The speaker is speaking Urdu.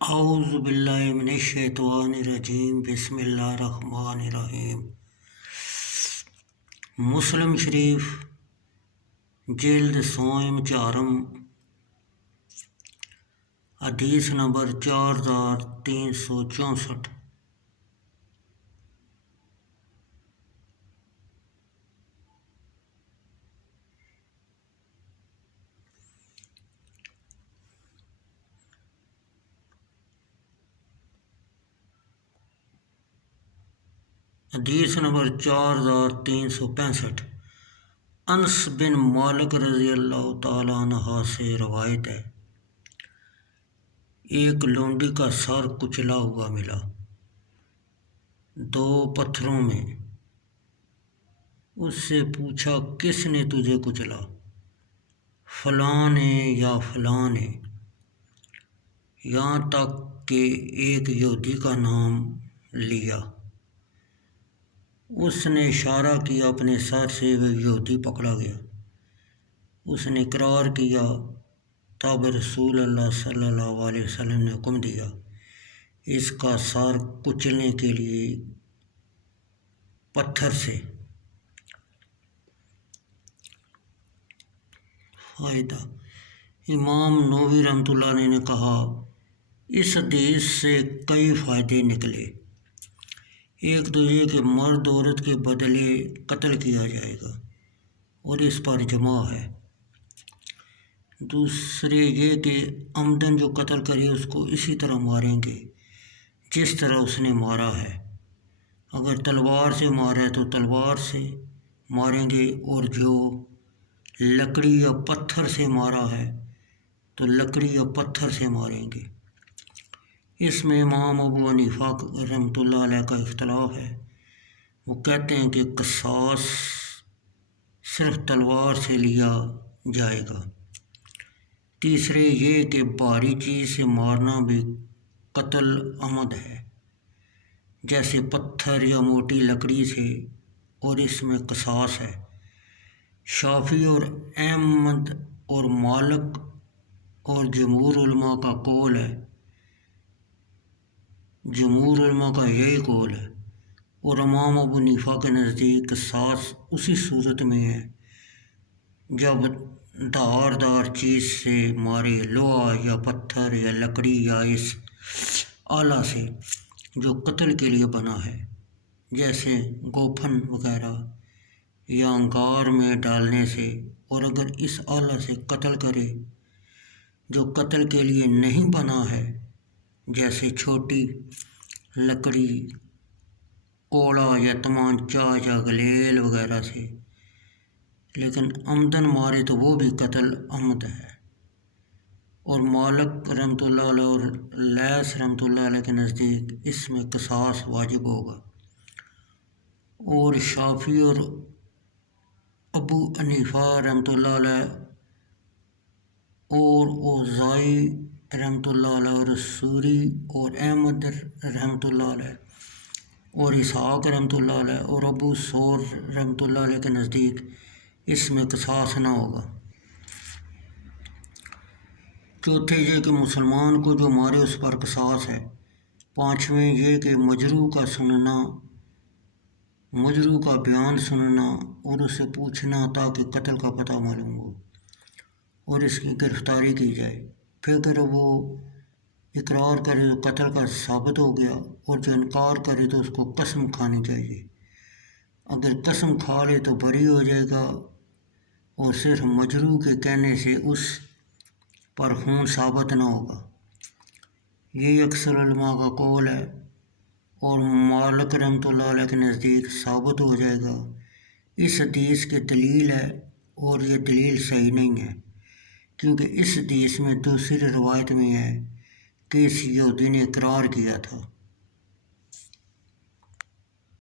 اعوذ باللہ من الشیطان الرجیم بسم اللہ الرحمن الرحیم۔ مسلم شریف جلد سوئم چارم حدیث نمبر 4364۔ حدیث نمبر 4365۔ انس بن مالک رضی اللہ تعالیٰ عنہ سے روایت ہے، ایک لونڈی کا سر کچلا ہوا ملا 2 پتھروں میں۔ اس سے پوچھا، کس نے تجھے کچلا؟ فلاں نے یا فلاں نے، یہاں تک کہ ایک یہودی کا نام لیا۔ اس نے اشارہ کیا اپنے سر سے، وہ یہودی پکڑا گیا۔ اس نے اقرار کیا، تب رسول اللہ صلی اللہ علیہ وسلم نے حکم دیا اس کا سر کچلنے کے لیے پتھر سے۔ فائدہ: امام نووی رحمۃ اللہ علیہ نے کہا، اس حدیث سے کئی فائدے نکلے۔ ایک تو یہ کہ مرد عورت کے بدلے قتل کیا جائے گا اور اس پر اجماع ہے۔ دوسرے یہ کہ عمدن جو قتل کرے اس کو اسی طرح ماریں گے جس طرح اس نے مارا ہے۔ اگر تلوار سے مارا ہے تو تلوار سے ماریں گے، اور جو لکڑی یا پتھر سے مارا ہے تو لکڑی یا پتھر سے ماریں گے۔ اس میں امام ابو حنیفہ رحمۃ اللہ علیہ کا اختلاف ہے۔ وہ کہتے ہیں کہ قصاص صرف تلوار سے لیا جائے گا۔ تیسرے یہ کہ بھاری چیز سے مارنا بھی قتل عمد ہے، جیسے پتھر یا موٹی لکڑی سے، اور اس میں قصاص ہے۔ شافعی اور احمد اور مالک اور جمہور علماء کا قول ہے، جمہور علماء کا یہی قول ہے، اور امام ابو حنیفہ کے نزدیک قصاص اسی صورت میں ہے جب دھاردار چیز سے مارے، لوہا یا پتھر یا لکڑی یا اس آلہ سے جو قتل کے لیے بنا ہے، جیسے گوپھن وغیرہ، یا انگار میں ڈالنے سے۔ اور اگر اس آلہ سے قتل کرے جو قتل کے لیے نہیں بنا ہے، جیسے چھوٹی لکڑی، کوڑا یا تمانچہ یا گلیل وغیرہ سے، لیکن عمدن مارے تو وہ بھی قتل عمد ہے۔ اور مالک رحمۃ اللہ علیہ اور لیث رحمۃ اللہ علیہ کے نزدیک اس میں قصاص واجب ہوگا۔ اور شافعی اور ابو حنیفہ رحمۃ اللہ علیہ اور اوزاعی رحمۃ اللہ علیہ اور سوری اور احمد رحمۃ اللہ علیہ اور اسحاق رحمۃ اللہ علیہ اور ابو ثور رحمۃ اللہ علیہ کے نزدیک اس میں قصاص نہ ہوگا۔ چوتھے یہ کہ مسلمان کو جو مارے اس پر قصاص ہے۔ پانچویں یہ کہ مجروح کا بیان سننا اور اسے پوچھنا تاکہ قتل کا پتہ معلوم ہو اور اس کی گرفتاری کی جائے۔ پھر اگر وہ اقرار کرے تو قتل کا ثابت ہو گیا، اور جو انکار کرے تو اس کو قسم کھانی چاہیے۔ اگر قسم کھا لے تو بری ہو جائے گا، اور صرف مجروح کے کہنے سے اس پر خون ثابت نہ ہوگا۔ یہی اکثر علماء کا قول ہے، اور مالک رحمۃ اللہ علیہ کے نزدیک ثابت ہو جائے گا۔ اس حدیث کی دلیل ہے، اور یہ دلیل صحیح نہیں ہے، کیونکہ اس حدیث میں دوسری روایت میں ہے کہ اس یہودی نے اقرار کیا تھا۔